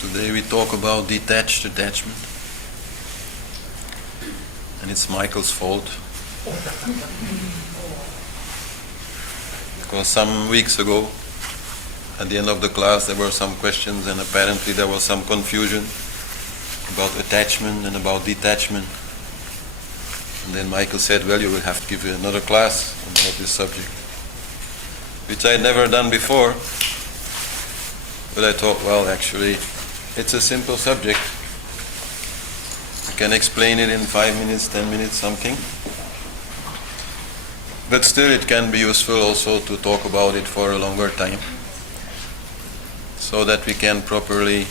Today we talk about detached attachment. And it's Michael's fault. Because some weeks ago, at the end of the class, there were some questions and apparently there was some confusion about attachment and about detachment. And then Michael said, well, you will have to give another class about this subject, which I had never done before. But I thought, well, actually, it's a simple subject. I can explain it in 5 minutes, 10 minutes, something. But still, it can be useful also to talk about it for a longer time, so that we can properly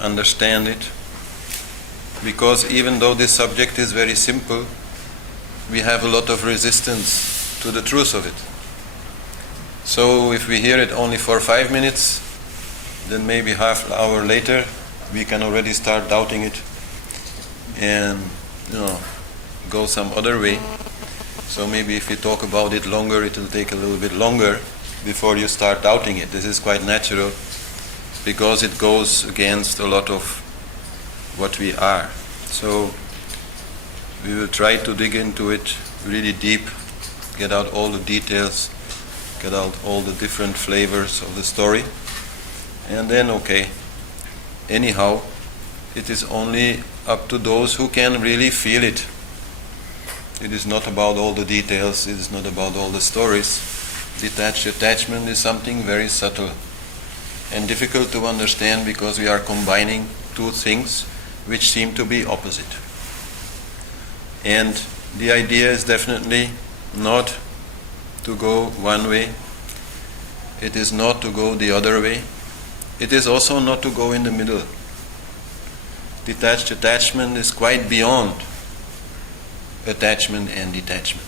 understand it. Because even though this subject is very simple, we have a lot of resistance to the truth of it. So if we hear it only for 5 minutes, then maybe half an hour later we can already start doubting it and go some other way. So maybe if you talk about it longer, it will take a little bit longer before you start doubting it. This is quite natural because it goes against a lot of what we are. So we will try to dig into it really deep, get out all the details, get out all the different flavors of the story, and then anyhow, it is only up to those who can really feel it. It is not about all the details, it is not about all the stories. Detached attachment is something very subtle and difficult to understand because we are combining two things which seem to be opposite. And the idea is definitely not to go one way. It is not to go the other way. It is also not to go in the middle. Detached attachment is quite beyond attachment and detachment.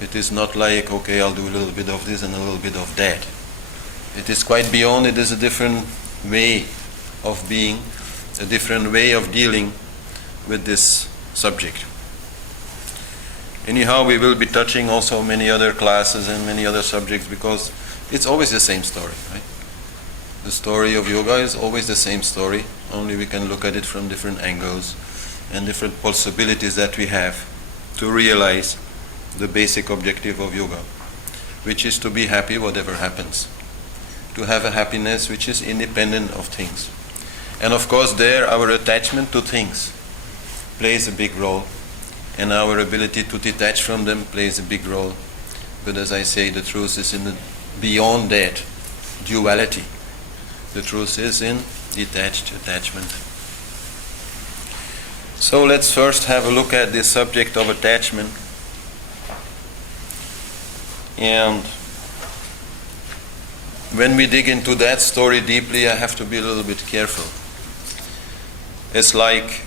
It is not like, okay, I'll do a little bit of this and a little bit of that. It is quite beyond. It is a different way of being, a different way of dealing with this subject. Anyhow, we will be touching also many other classes and many other subjects because it's always the same story, right? The story of yoga is always the same story, only we can look at it from different angles and different possibilities that we have to realize the basic objective of yoga, which is to be happy whatever happens, to have a happiness which is independent of things. And of course there our attachment to things plays a big role, and our ability to detach from them plays a big role. But as I say, the truth is beyond that duality. The truth is in detached attachment. So let's first have a look at this subject of attachment. And when we dig into that story deeply, I have to be a little bit careful. It's like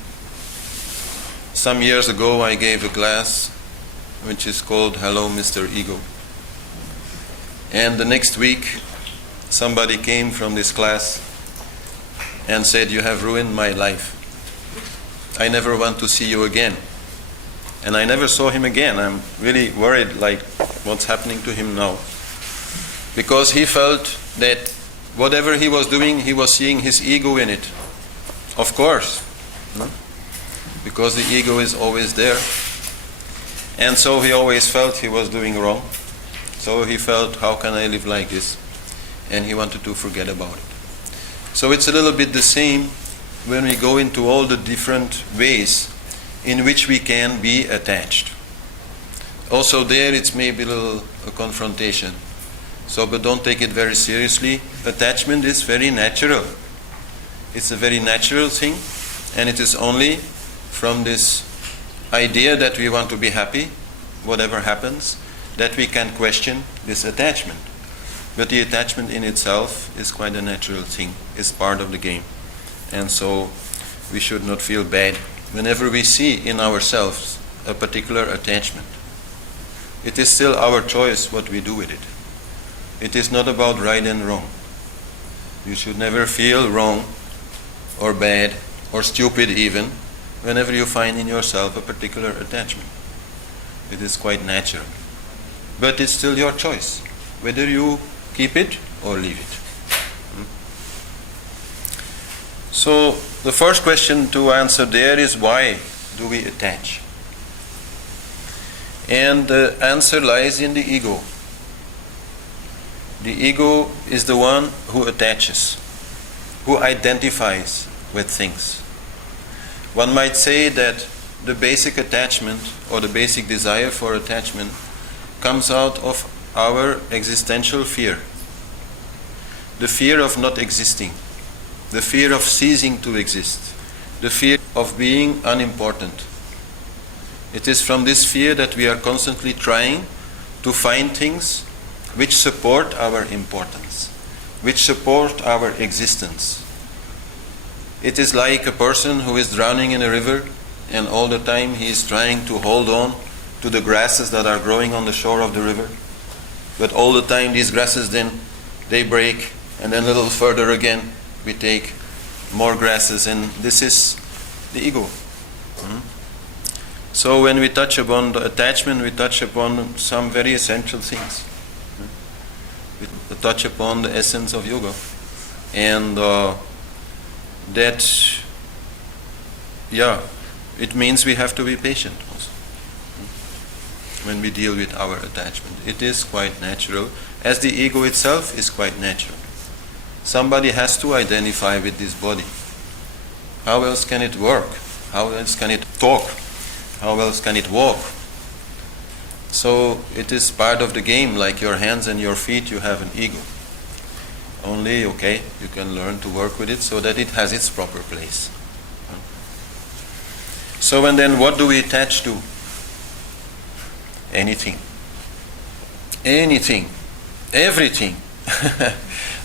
some years ago I gave a class which is called Hello Mr. Ego. And the next week somebody came from this class and said, you have ruined my life. I never want to see you again. And I never saw him again. I'm really worried, like, what's happening to him now. Because he felt that whatever he was doing, he was seeing his ego in it. Of course. No? Because the ego is always there. And so he always felt he was doing wrong. So he felt, how can I live like this? And he wanted to forget about it. So it's a little bit the same when we go into all the different ways in which we can be attached. Also there it's maybe a confrontation. So, but don't take it very seriously. Attachment is very natural. It's a very natural thing, and it is only from this idea that we want to be happy, whatever happens, that we can question this attachment. But the attachment in itself is quite a natural thing, it's part of the game. And so we should not feel bad whenever we see in ourselves a particular attachment. It is still our choice what we do with it. It is not about right and wrong. You should never feel wrong or bad or stupid even whenever you find in yourself a particular attachment. It is quite natural. But it's still your choice, whether you keep it or leave it. So the first question to answer there is, why do we attach? And the answer lies in the ego. The ego is the one who attaches, who identifies with things. One might say that the basic attachment or the basic desire for attachment comes out of our existential fear. The fear of not existing, the fear of ceasing to exist, the fear of being unimportant. It is from this fear that we are constantly trying to find things which support our importance, which support our existence. It is like a person who is drowning in a river and all the time he is trying to hold on to the grasses that are growing on the shore of the river. But all the time these grasses they break, and then a little further again we take more grasses, and this is the ego. So when we touch upon the attachment, we touch upon some very essential things. We touch upon the essence of yoga. And it means we have to be patient also when we deal with our attachment. It is quite natural, as the ego itself is quite natural. Somebody has to identify with this body. How else can it work? How else can it talk? How else can it walk? So it is part of the game, like your hands and your feet, you have an ego. Only, you can learn to work with it so that it has its proper place. So and then what do we attach to? Anything. Anything. Everything.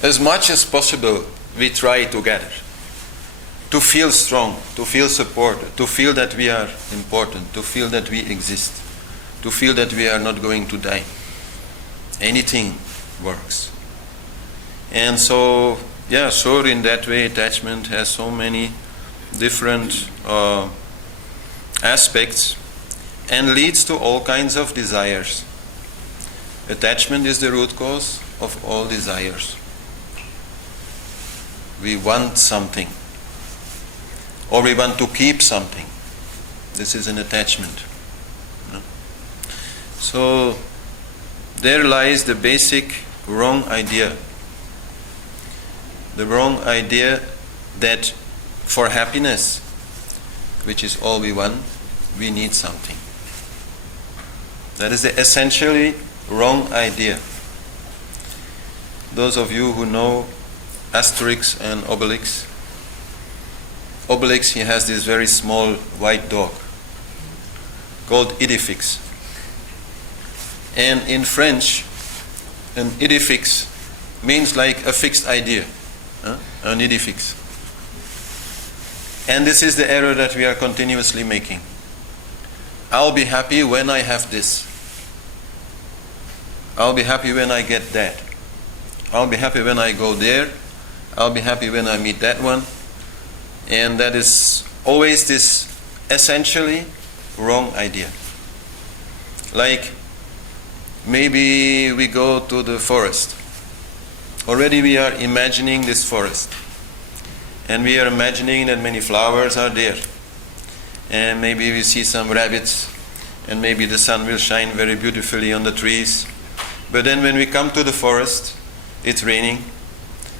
As much as possible we try to gather. To feel strong, to feel supported, to feel that we are important, to feel that we exist, to feel that we are not going to die. Anything works. And so, in that way attachment has so many different aspects and leads to all kinds of desires. Attachment is the root cause of all desires. We want something, or we want to keep something. This is an attachment. So there lies the basic wrong idea. The wrong idea that for happiness, which is all we want, we need something. That is the essentially wrong idea. Those of you who know Asterix and Obelix, he has this very small white dog called Idéfix. And in French, an Idéfix means like a fixed idea. An Idéfix. And this is the error that we are continuously making. I'll be happy when I have this. I'll be happy when I get that. I'll be happy when I go there. I'll be happy when I meet that one. And that is always this essentially wrong idea. Like maybe we go to the forest. Already we are imagining this forest. And we are imagining that many flowers are there. And maybe we see some rabbits. And maybe the sun will shine very beautifully on the trees. But then when we come to the forest, it's raining.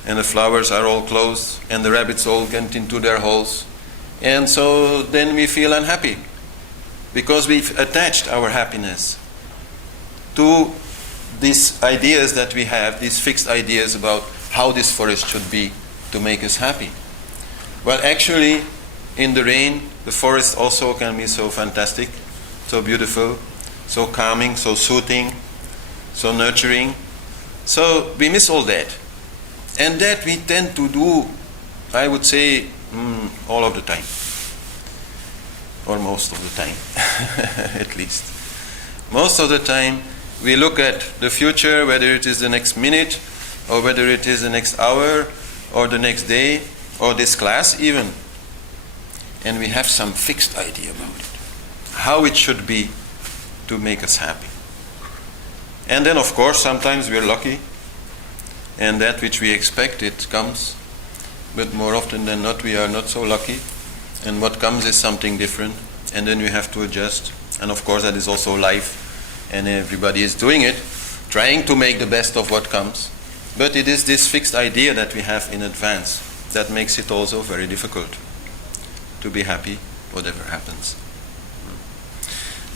And the flowers are all closed. And the rabbits all get into their holes. And so then we feel unhappy. Because we've attached our happiness to these ideas that we have, these fixed ideas about how this forest should be to make us happy. Well, actually, in the rain, the forest also can be so fantastic, so beautiful, so calming, so soothing, so nurturing. So we miss all that. And that we tend to do, I would say, all of the time. Or most of the time, at least. Most of the time, we look at the future, whether it is the next minute, or whether it is the next hour, or the next day, or this class even. And we have some fixed idea about it. How it should be to make us happy. And then, of course, sometimes we're lucky, and that which we expect, it comes. but more often than not we are not so lucky, and what comes is something different, and then we have to adjust. And of course that is also life, and everybody is doing it, trying to make the best of what comes. But it is this fixed idea that we have in advance that makes it also very difficult to be happy whatever happens.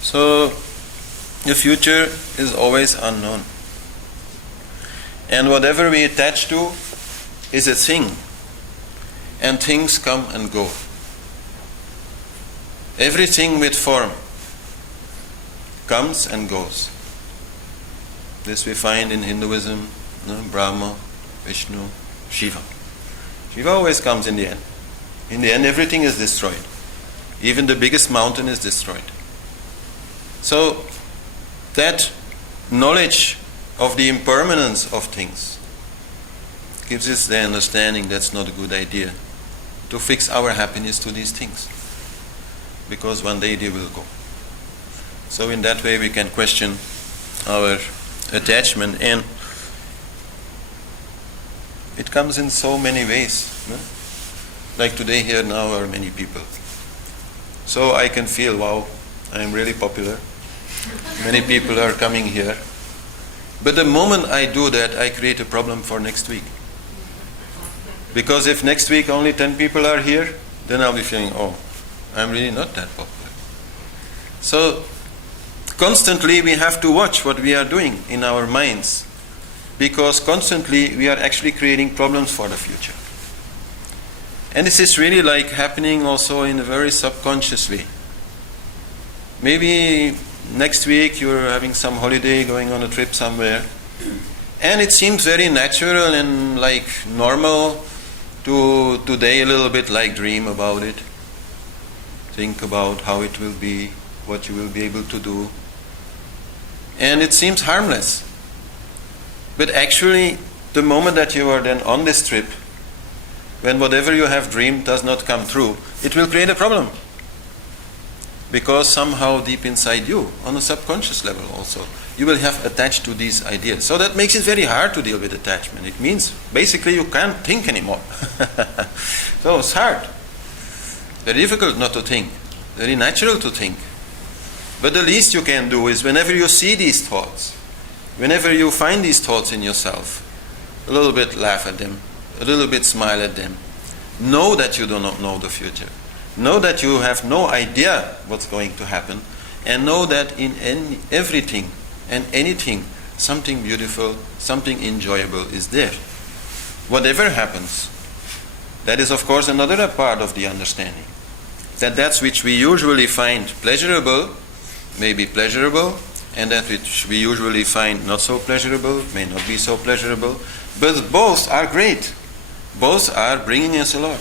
So the future is always unknown. And whatever we attach to is a thing. And things come and go. Everything with form comes and goes. This we find in Hinduism, Brahma, Vishnu, Shiva. Shiva always comes in the end. In the end, everything is destroyed. Even the biggest mountain is destroyed. So that knowledge of the impermanence of things gives us the understanding that's not a good idea to fix our happiness to these things, because one day they will go. So in that way we can question our attachment, and it comes in so many ways. No? Like today here now are many people. So I can feel, wow, I'm really popular. Many people are coming here. But the moment I do that, I create a problem for next week. Because if next week only 10 people are here, then I'll be feeling, oh, I'm really not that popular. So constantly we have to watch what we are doing in our minds, because constantly we are actually creating problems for the future. And this is really like happening also in a very subconscious way. Maybe next week you're having some holiday, going on a trip somewhere, and it seems very natural and like normal to today a little bit like dream about it. Think about how it will be, what you will be able to do. And it seems harmless. But actually, the moment that you are then on this trip, when whatever you have dreamed does not come true, it will create a problem. Because somehow deep inside you, on a subconscious level also, you will have attached to these ideas. So that makes it very hard to deal with attachment. It means basically you can't think anymore. So it's hard. Very difficult not to think. Very natural to think. But the least you can do is whenever you see these thoughts, whenever you find these thoughts in yourself, a little bit laugh at them, a little bit smile at them. Know that you do not know the future. Know that you have no idea what's going to happen, and know that in everything and anything, something beautiful, something enjoyable is there. Whatever happens, that is of course another part of the understanding. That which we usually find pleasurable may be pleasurable, and that which we usually find not so pleasurable may not be so pleasurable, but both are great. Both are bringing us a lot.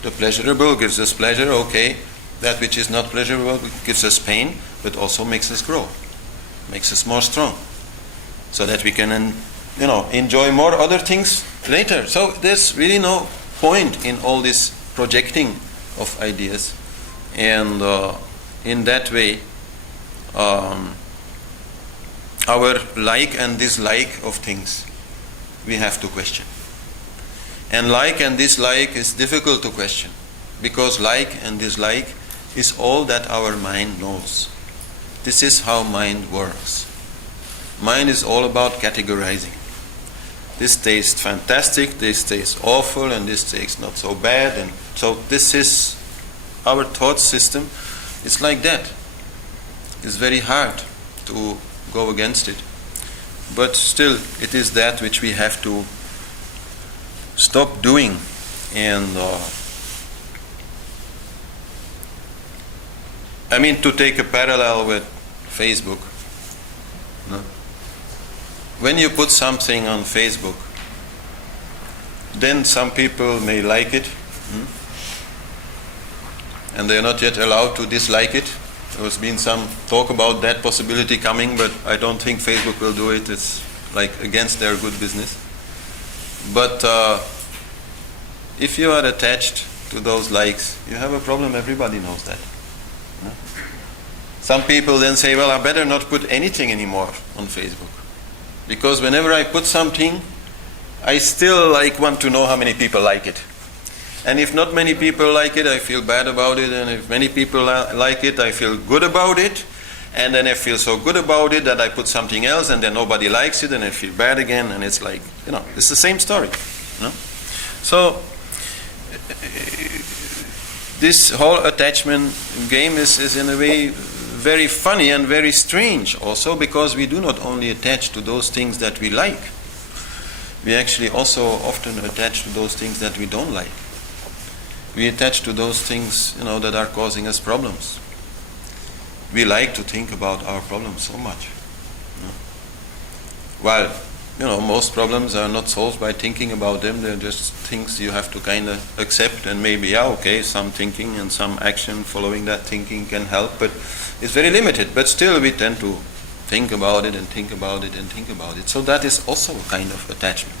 The pleasurable gives us pleasure, okay. That which is not pleasurable gives us pain, but also makes us grow, makes us more strong, so that we can, enjoy more other things later. So there's really no point in all this projecting of ideas, and in that way, our like and dislike of things we have to question. And like and dislike is difficult to question, because like and dislike is all that our mind knows. This is how mind works. Mind is all about categorizing. This tastes fantastic, this tastes awful, and this tastes not so bad. And so this is our thought system. It's like that. It's very hard to go against it. But still, it is that which we have to stop doing. And to take a parallel with Facebook, when you put something on Facebook, then some people may like it, and they are not yet allowed to dislike it. There has been some talk about that possibility coming, but I don't think Facebook will do it. It's like against their good business. But if you are attached to those likes, you have a problem. Everybody knows that. Some people then say, well, I better not put anything anymore on Facebook, because whenever I put something, I still want to know how many people like it. And if not many people like it, I feel bad about it. And if many people like it, I feel good about it. And then I feel so good about it that I put something else, and then nobody likes it, and I feel bad again. And it's it's the same story. So this whole attachment game is in a way very funny and very strange also, because we do not only attach to those things that we like, we actually also often attach to those things that we don't like. We attach to those things, that are causing us problems. We like to think about our problems so much. While, most problems are not solved by thinking about them. They're just things you have to kind of accept, and maybe, some thinking and some action following that thinking can help, but it's very limited. But still we tend to think about it and think about it and think about it. So that is also a kind of attachment.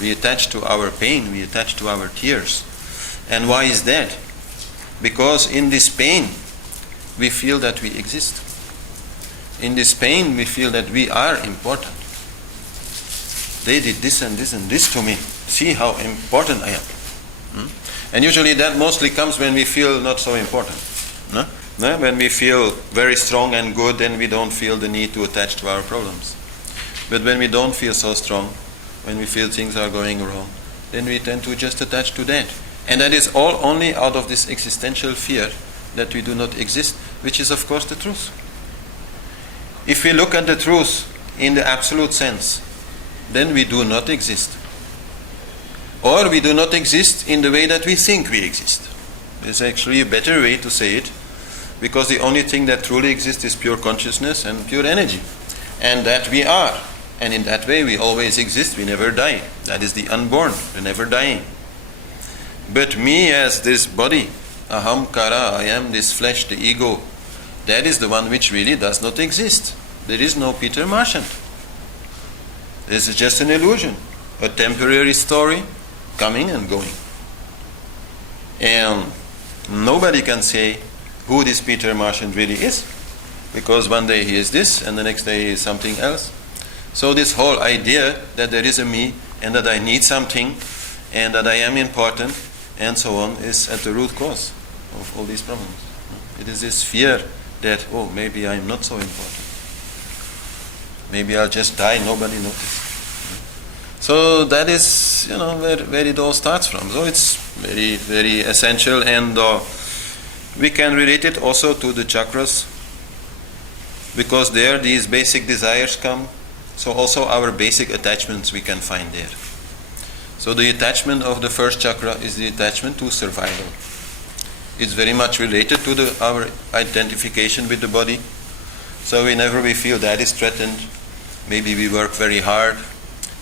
We attach to our pain, we attach to our tears. And why is that? Because in this pain, we feel that we exist. In this pain, we feel that we are important. They did this and this and this to me. See how important I am. And usually that mostly comes when we feel not so important. When we feel very strong and good, then we don't feel the need to attach to our problems. But when we don't feel so strong, when we feel things are going wrong, then we tend to just attach to that. And that is all only out of this existential fear that we do not exist, which is of course the truth. If we look at the truth in the absolute sense, then we do not exist. Or we do not exist in the way that we think we exist. It's actually a better way to say it, because the only thing that truly exists is pure consciousness and pure energy. And that we are. And in that way we always exist, we never die. That is the unborn, the never dying. But me as this body, aham kara, I am this flesh, the ego, that is the one which really does not exist. There is no Peter Marchand. This is just an illusion, a temporary story coming and going. And nobody can say who this Peter Marchand really is, because one day he is this and the next day he is something else. So this whole idea that there is a me and that I need something and that I am important and so on is at the root cause of all these problems. It is this fear that, maybe I am not so important. Maybe I'll just die, nobody notices. So that is, where it all starts from. So it's very, very essential, and we can relate it also to the chakras, because there these basic desires come. So also our basic attachments we can find there. So the attachment of the first chakra is the attachment to survival. It's very much related to our identification with the body. So whenever we feel that is threatened, maybe we work very hard,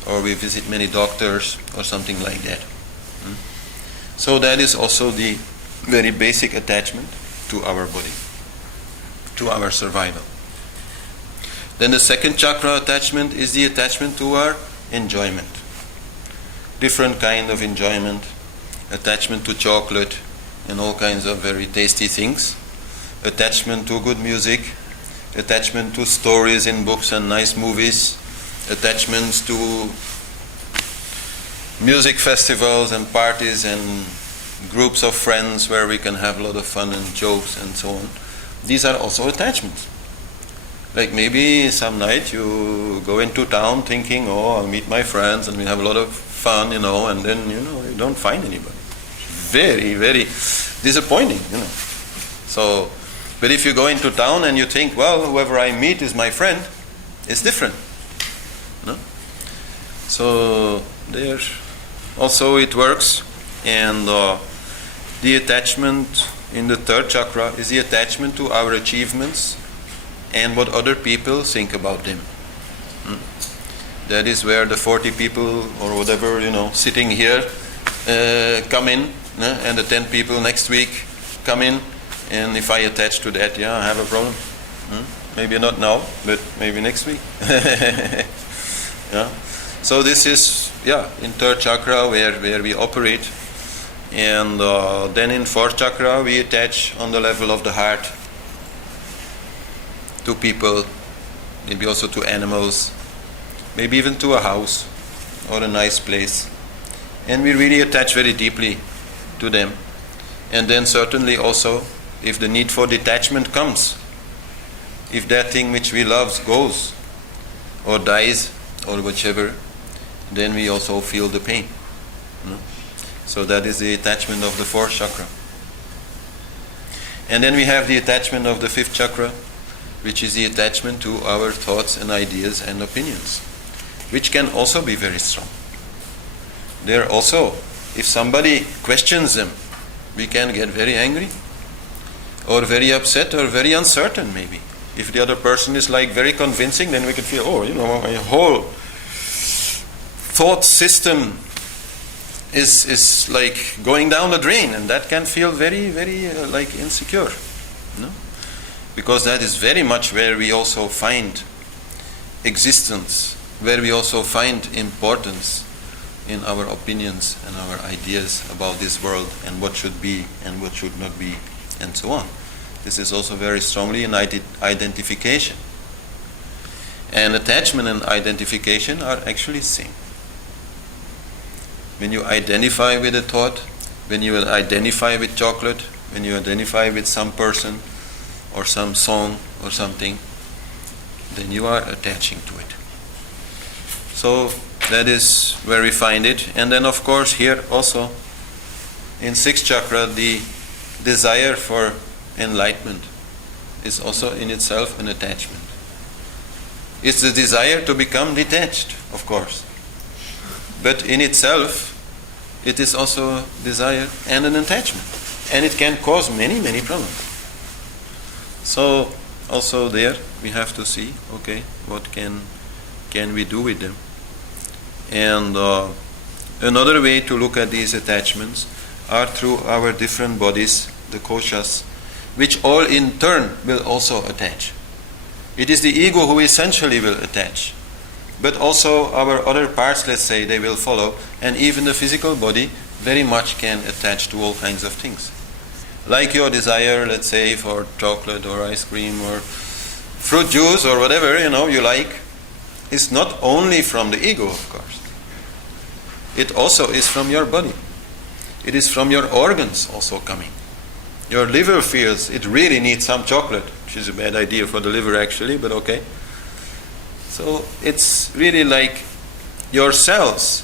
or we visit many doctors, or something like that. So that is also the very basic attachment to our body, to our survival. Then the second chakra attachment is the attachment to our enjoyment. Different kind of enjoyment, attachment to chocolate and all kinds of very tasty things, attachment to good music, attachment to stories in books and nice movies, attachments to music festivals and parties and groups of friends where we can have a lot of fun and jokes and so on. These are also attachments. Like maybe some night you go into town thinking, I'll meet my friends and we have a lot of fun, and then, you don't find anybody. Very, very disappointing, So, but if you go into town and you think, whoever I meet is my friend, it's different. So, there also it works. And the attachment in the third chakra is the attachment to our achievements and what other people think about them. That is where the 40 people or whatever, sitting here come in, and the 10 people next week come in, and if I attach to that, I have a problem. Maybe not now, but maybe next week. So this is, in third chakra where we operate. And then in fourth chakra we attach on the level of the heart to people, maybe also to animals, maybe even to a house, or a nice place, and we really attach very deeply to them. And then certainly also, if the need for detachment comes, if that thing which we love goes or dies or whichever, then we also feel the pain. So that is the attachment of the fourth chakra. And then we have the attachment of the fifth chakra, which is the attachment to our thoughts and ideas and opinions, which can also be very strong. There also, if somebody questions them, we can get very angry or very upset or very uncertain maybe. If the other person is like very convincing, then we can feel, my whole thought system is like going down the drain, and that can feel very, very like insecure. No? Because that is very much where we also find existence, where we also find importance in our opinions and our ideas about this world and what should be and what should not be and so on. This is also very strongly an identification. And attachment and identification are actually same. When you identify with a thought, when you identify with chocolate, when you identify with some person or some song or something, then you are attaching to it. So that is where we find it. And then of course here also in sixth chakra, the desire for enlightenment is also in itself an attachment. It's the desire to become detached, of course. But in itself, it is also a desire and an attachment. And it can cause many, many problems. So also there we have to see, okay, what can we do with them? And another way to look at these attachments are through our different bodies, the koshas, which all in turn will also attach. It is the ego who essentially will attach. But also our other parts, let's say, they will follow. And even the physical body very much can attach to all kinds of things. Like your desire, let's say, for chocolate or ice cream or fruit juice or whatever, you like, is not only from the ego, of course. It also is from your body. It is from your organs also coming. Your liver feels it really needs some chocolate, which is a bad idea for the liver actually, but okay. So it's really like your cells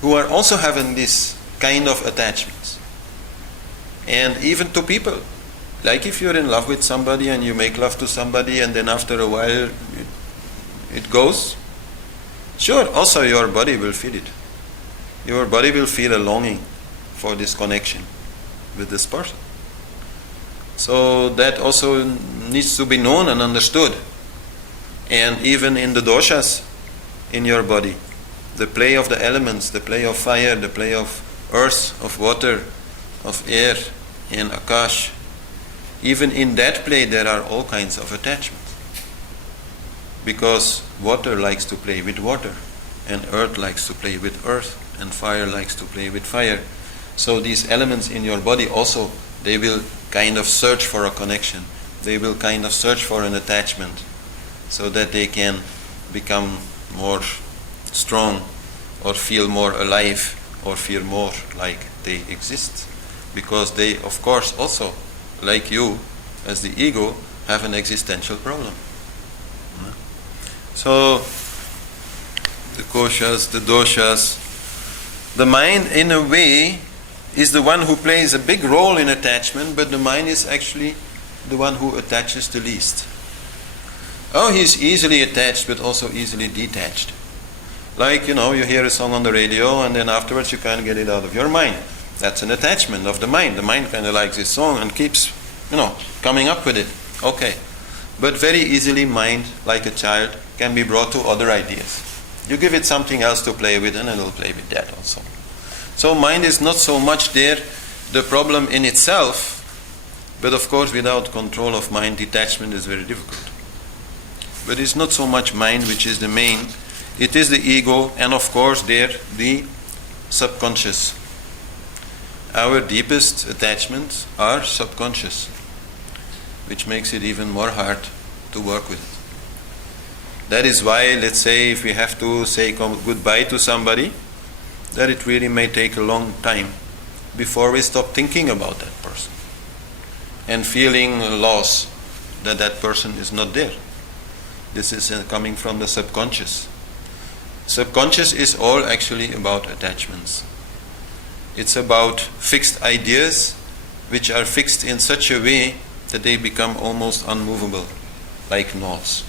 who are also having this kind of attachments. And even to people. Like if you're in love with somebody and you make love to somebody and then after a while it goes. Sure, also your body will feel it. Your body will feel a longing for this connection with this person. So that also needs to be known and understood. And even in the doshas in your body, the play of the elements, the play of fire, the play of earth, of water, of air, and akash, even in that play there are all kinds of attachments. Because water likes to play with water, and earth likes to play with earth, and fire likes to play with fire. So these elements in your body also, they will kind of search for a connection. They will kind of search for an attachment so that they can become more strong or feel more alive or feel more like they exist. Because they, of course, also, like you, as the ego, have an existential problem. So, the koshas, the doshas, the mind in a way is the one who plays a big role in attachment, but the mind is actually the one who attaches the least. Oh, he's easily attached, but also easily detached. Like, you hear a song on the radio, and then afterwards you can't get it out of your mind. That's an attachment of the mind. The mind kind of likes this song and keeps, coming up with it. Okay. But very easily mind, like a child, can be brought to other ideas. You give it something else to play with, and it'll play with that also. So mind is not so much there, the problem in itself, but of course without control of mind, detachment is very difficult. But it's not so much mind which is the main, it is the ego, and of course there the subconscious. Our deepest attachments are subconscious, which makes it even more hard to work with it. That is why, let's say, if we have to say goodbye to somebody, that it really may take a long time before we stop thinking about that person and feeling a loss that that person is not there. This is coming from the subconscious. Subconscious is all actually about attachments. It's about fixed ideas which are fixed in such a way that they become almost unmovable, like knots.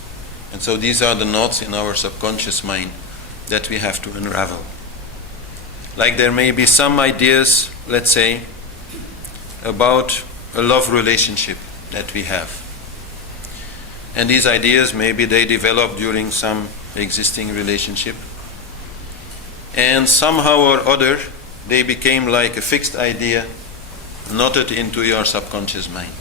And so these are the knots in our subconscious mind that we have to unravel. Like there may be some ideas, let's say, about a love relationship that we have. And these ideas, maybe they developed during some existing relationship. And somehow or other, they became like a fixed idea knotted into your subconscious mind.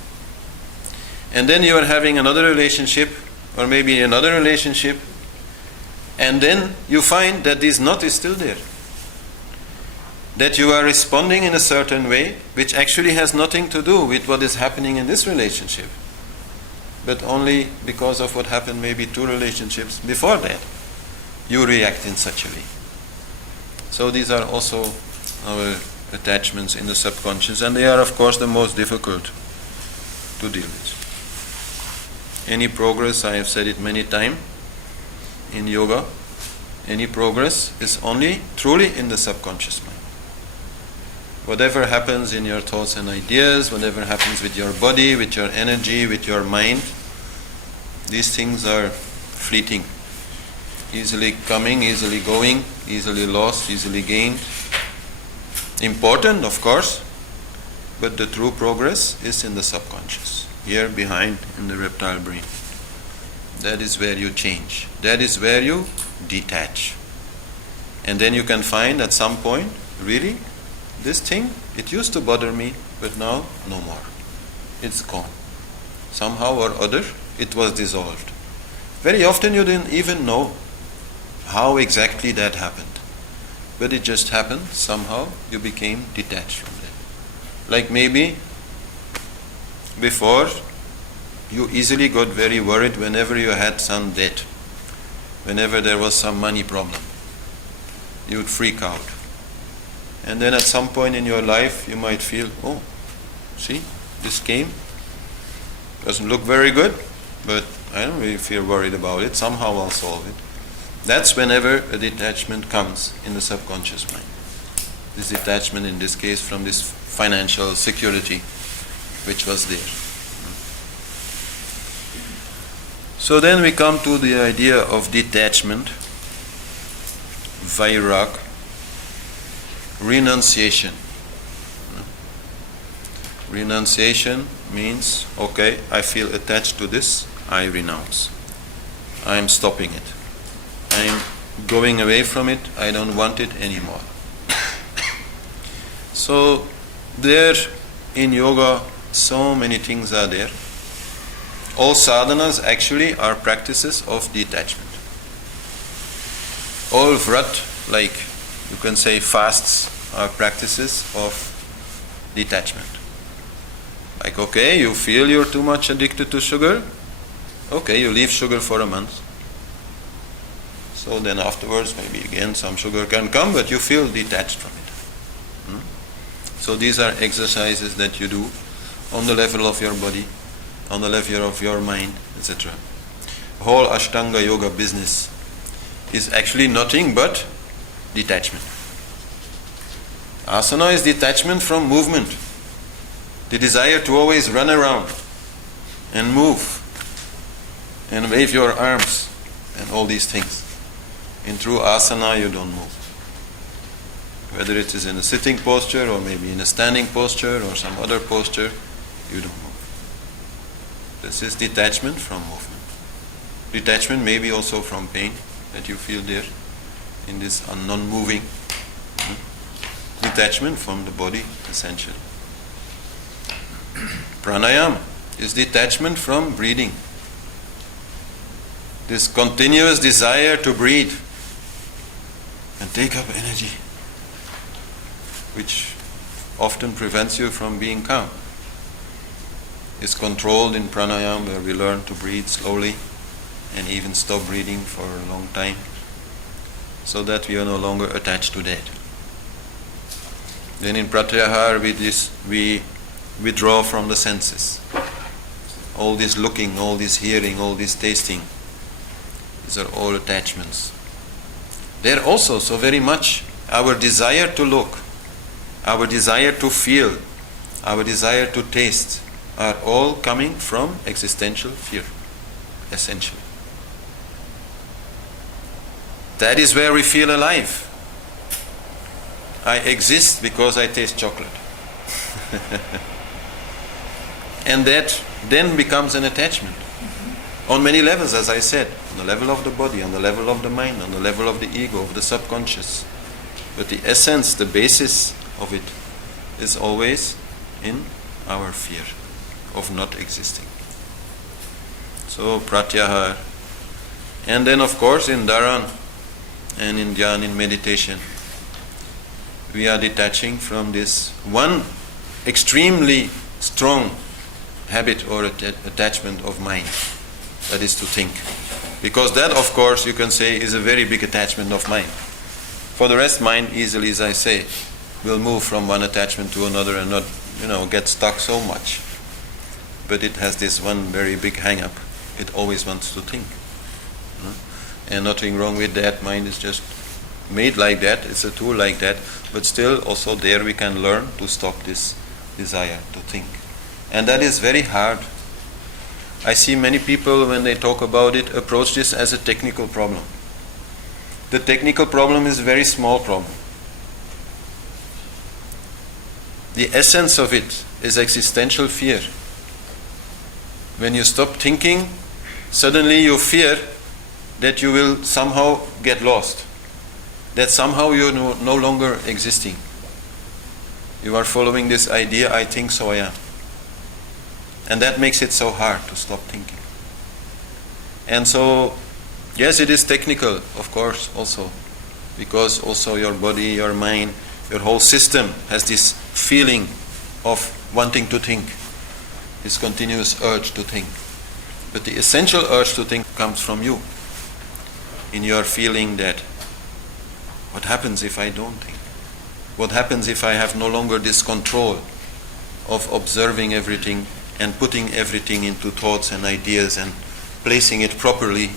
And then you are having another relationship, or maybe another relationship, and then you find that this knot is still there. That you are responding in a certain way, which actually has nothing to do with what is happening in this relationship, but only because of what happened maybe 2 relationships before that, you react in such a way. So these are also our attachments in the subconscious, and they are of course the most difficult to deal with. Any progress, I have said it many times in yoga, any progress is only truly in the subconscious mind. Whatever happens in your thoughts and ideas, whatever happens with your body, with your energy, with your mind, these things are fleeting, easily coming, easily going, easily lost, easily gained. Important, of course, but the true progress is in the subconscious, here behind in the reptile brain. That is where you change. That is where you detach. And then you can find at some point, really, this thing, it used to bother me, but now no more. It's gone. Somehow or other, it was dissolved. Very often you didn't even know how exactly that happened. But it just happened, somehow you became detached from that. Like maybe before, you easily got very worried whenever you had some debt, whenever there was some money problem. You would freak out. And then at some point in your life, you might feel, oh, see, this came. Doesn't look very good, but I don't really feel worried about it. Somehow I'll solve it. That's whenever a detachment comes in the subconscious mind. This detachment, in this case, from this financial security which was there. So then we come to the idea of detachment, vairag, renunciation. Renunciation means, okay, I feel attached to this, I renounce. I am stopping it. I am going away from it, I don't want it anymore. So there in yoga, so many things are there. All sadhanas actually are practices of detachment. All vrat, like you can say fasts, are practices of detachment. Like, okay, you feel you're too much addicted to sugar, okay, you leave sugar for a month. So then afterwards, maybe again some sugar can come, but you feel detached from it. So these are exercises that you do on the level of your body, on the level of your mind, etc. Whole Ashtanga Yoga business is actually nothing but detachment. Asana is detachment from movement. The desire to always run around and move and wave your arms and all these things. In true asana you don't move. Whether it is in a sitting posture or maybe in a standing posture or some other posture, you don't move. This is detachment from movement. Detachment may be also from pain that you feel there in this non-moving. Detachment from the body, essentially. Pranayama is detachment from breathing. This continuous desire to breathe and take up energy, which often prevents you from being calm, is controlled in pranayama, where we learn to breathe slowly and even stop breathing for a long time, so that we are no longer attached to that. Then in pratyahara we withdraw from the senses. All this looking, all this hearing, all this tasting, these are all attachments. They're also so very much our desire to look, our desire to feel, our desire to taste are all coming from existential fear, essentially. That is where we feel alive. I exist because I taste chocolate. And that then becomes an attachment. On many levels, as I said, on the level of the body, on the level of the mind, on the level of the ego, of the subconscious. But the essence, the basis of it is always in our fear of not existing. So pratyahara. And then of course in dharan and in dhyan, in meditation, we are detaching from this one extremely strong habit or attachment of mind, that is to think. Because that, of course, you can say is a very big attachment of mind. For the rest, mind easily, as I say, will move from one attachment to another and not, get stuck so much. But it has this one very big hang-up. It always wants to think. And nothing wrong with that. Mind is just made like that. It's a tool like that. But still, also there we can learn to stop this desire to think. And that is very hard. I see many people, when they talk about it, approach this as a technical problem. The technical problem is a very small problem. The essence of it is existential fear. When you stop thinking, suddenly you fear that you will somehow get lost, that somehow you are no longer existing. You are following this idea, I think so I am. And that makes it so hard to stop thinking. And so, yes, it is technical, of course, also. Because also your body, your mind, your whole system has this feeling of wanting to think. This continuous urge to think. But the essential urge to think comes from you. In your feeling that, what happens if I don't think? What happens if I have no longer this control of observing everything and putting everything into thoughts and ideas and placing it properly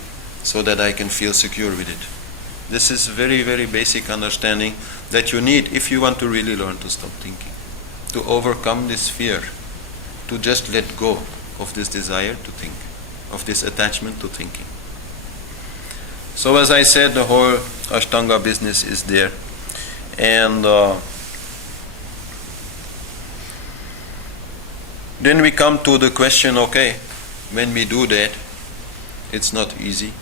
so that I can feel secure with it? This is very, very basic understanding that you need if you want to really learn to stop thinking, to overcome this fear, to just let go of this desire to think, of this attachment to thinking. So as I said, the whole Ashtanga business is there. And then we come to the question, okay, when we do that, it's not easy.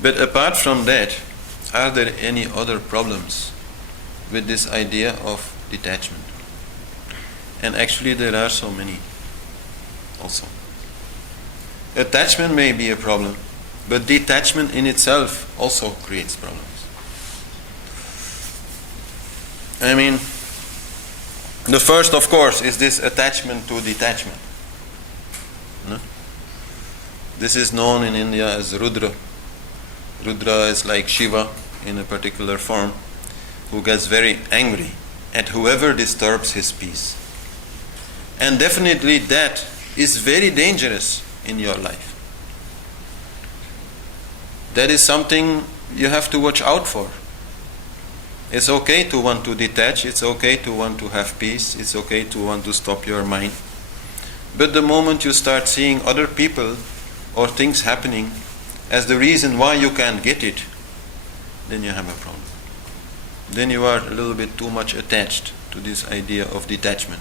But apart from that, are there any other problems with this idea of detachment? And actually there are so many also. Attachment may be a problem, but detachment in itself also creates problems. I mean, the first, of course, is this attachment to detachment. No? This is known in India as Rudra. Rudra is like Shiva in a particular form, who gets very angry at whoever disturbs his peace. And definitely that is very dangerous in your life. That is something you have to watch out for. It's okay to want to detach, it's okay to want to have peace, it's okay to want to stop your mind. But the moment you start seeing other people or things happening as the reason why you can't get it, then you have a problem. Then you are a little bit too much attached to this idea of detachment.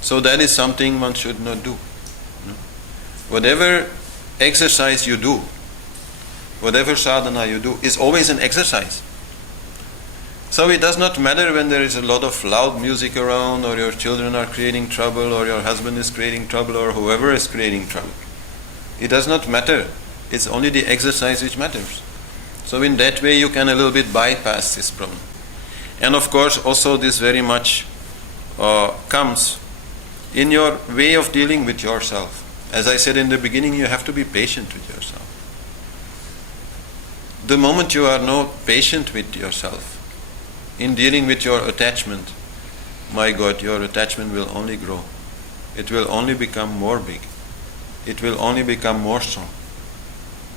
So that is something one should not do. Whatever exercise you do, whatever sadhana you do, is always an exercise. So it does not matter when there is a lot of loud music around, or your children are creating trouble, or your husband is creating trouble, or whoever is creating trouble. It does not matter. It's only the exercise which matters. So in that way you can a little bit bypass this problem. And of course also this very much comes in your way of dealing with yourself. As I said in the beginning, you have to be patient with yourself. The moment you are not patient with yourself in dealing with your attachment, my God, your attachment will only grow. It will only become more big. It will only become more strong,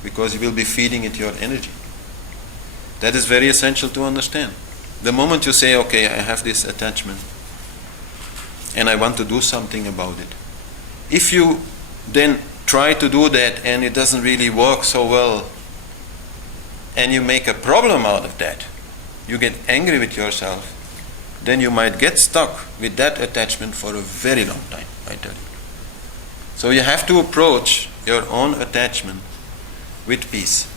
because you will be feeding it your energy. That is very essential to understand. The moment you say, okay, I have this attachment and I want to do something about it, if you then try to do that and it doesn't really work so well, and you make a problem out of that, you get angry with yourself, then you might get stuck with that attachment for a very long time, I tell you. So you have to approach your own attachment with peace.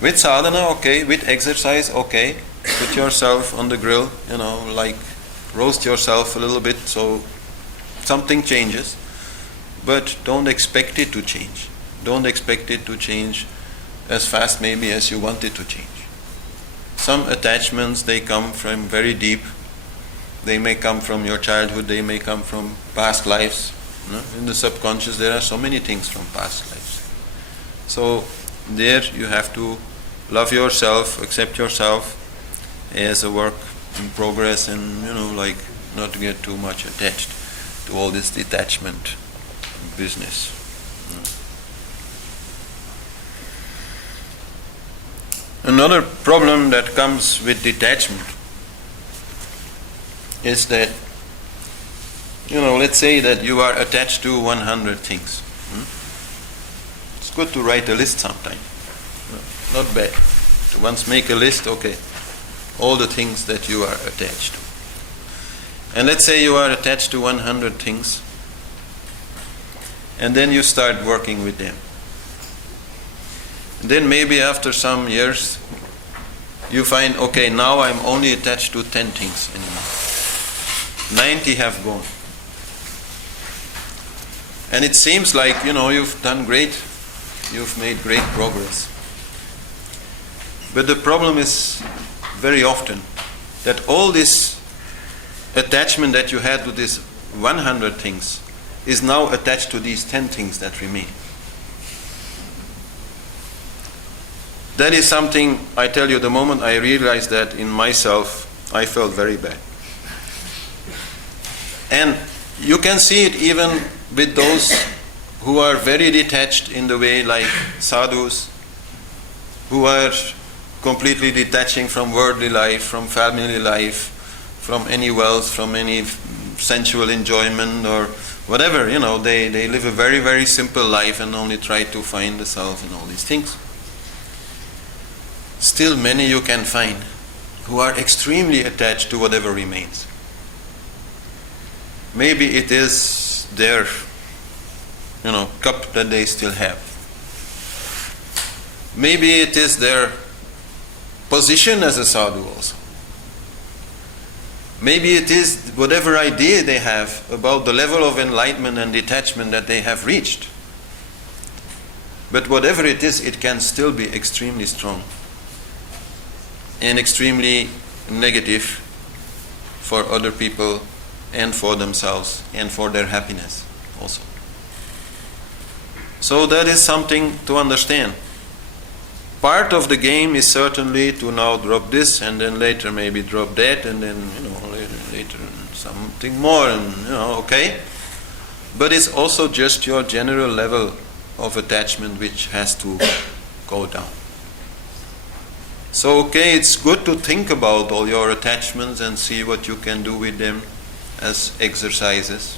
With sadhana, okay. With exercise, okay. Put yourself on the grill, like roast yourself a little bit so something changes. But don't expect it to change. Don't expect it to change as fast maybe as you want it to change. Some attachments, they come from very deep. They may come from your childhood, they may come from past lives. In the subconscious there are so many things from past lives. So there you have to love yourself, accept yourself as a work in progress, and not to get too much attached to all this detachment business. Another problem that comes with detachment is that, let's say that you are attached to 100 things. It's good to write a list sometime. Not bad. To once make a list, okay, all the things that you are attached to. And let's say you are attached to 100 things, and then you start working with them. Then maybe after some years you find, okay, now I'm only attached to 10 things anymore. 90 have gone. And it seems like, you've done great, you've made great progress. But the problem is very often that all this attachment that you had to these 100 things is now attached to these 10 things that remain. That is something, I tell you, the moment I realized that in myself, I felt very bad. And you can see it even with those who are very detached in the way, like sadhus, who are completely detaching from worldly life, from family life, from any wealth, from any sensual enjoyment or whatever. They live a very, very simple life and only try to find the self in all these things. Still many you can find who are extremely attached to whatever remains. Maybe it is their cup that they still have. Maybe it is their position as a sadhu also. Maybe it is whatever idea they have about the level of enlightenment and detachment that they have reached. But whatever it is, it can still be extremely strong and extremely negative for other people and for themselves and for their happiness also. So that is something to understand. Part of the game is certainly to now drop this and then later maybe drop that and then later something more and okay. But it's also just your general level of attachment which has to go down. So okay, it's good to think about all your attachments and see what you can do with them as exercises.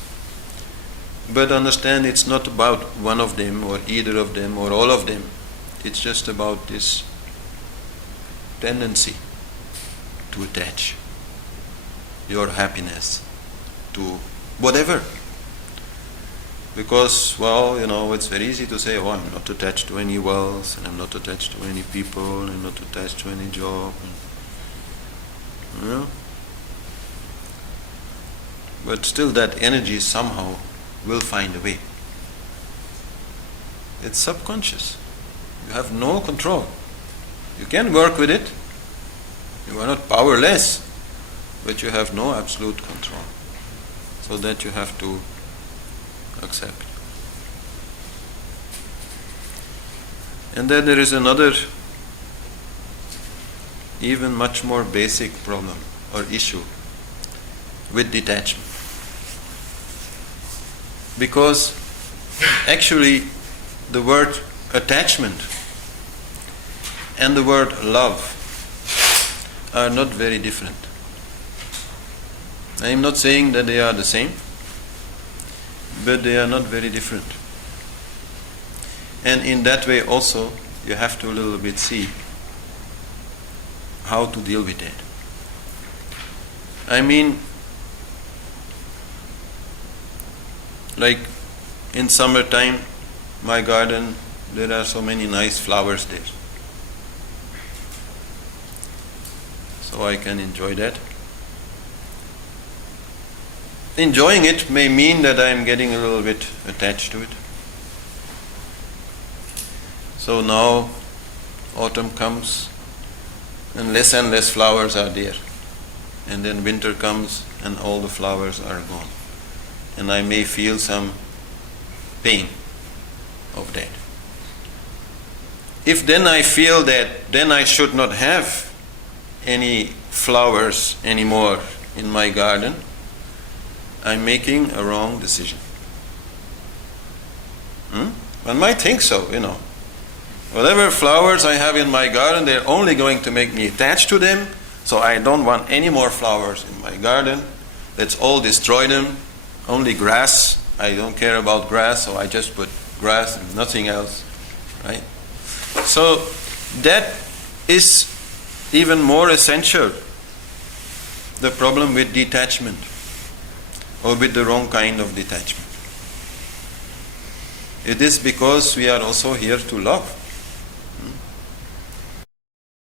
But understand it's not about one of them or either of them or all of them. It's just about this tendency to attach your happiness to whatever. Because, it's very easy to say, I'm not attached to any wealth, and I'm not attached to any people, and I'm not attached to any job. But still that energy somehow will find a way. It's subconscious. You have no control. You can work with it. You are not powerless, but you have no absolute control. So that you have to accept. And then there is another, even much more basic problem or issue with detachment. Because actually the word attachment and the word love are not very different. I am not saying that they are the same, but they are not very different. And in that way also, you have to a little bit see how to deal with it. I mean, like in summertime, my garden, there are so many nice flowers there. So I can enjoy that. Enjoying it may mean that I am getting a little bit attached to it. So now autumn comes and less flowers are there. And then winter comes and all the flowers are gone. And I may feel some pain of that. If then I feel that then I should not have any flowers anymore in my garden, I'm making a wrong decision. One might think so, Whatever flowers I have in my garden, they're only going to make me attached to them, so I don't want any more flowers in my garden. Let's all destroy them. Only grass. I don't care about grass, so I just put grass and nothing else. Right? So that is even more essential, the problem with detachment, or with the wrong kind of detachment. It is because we are also here to love.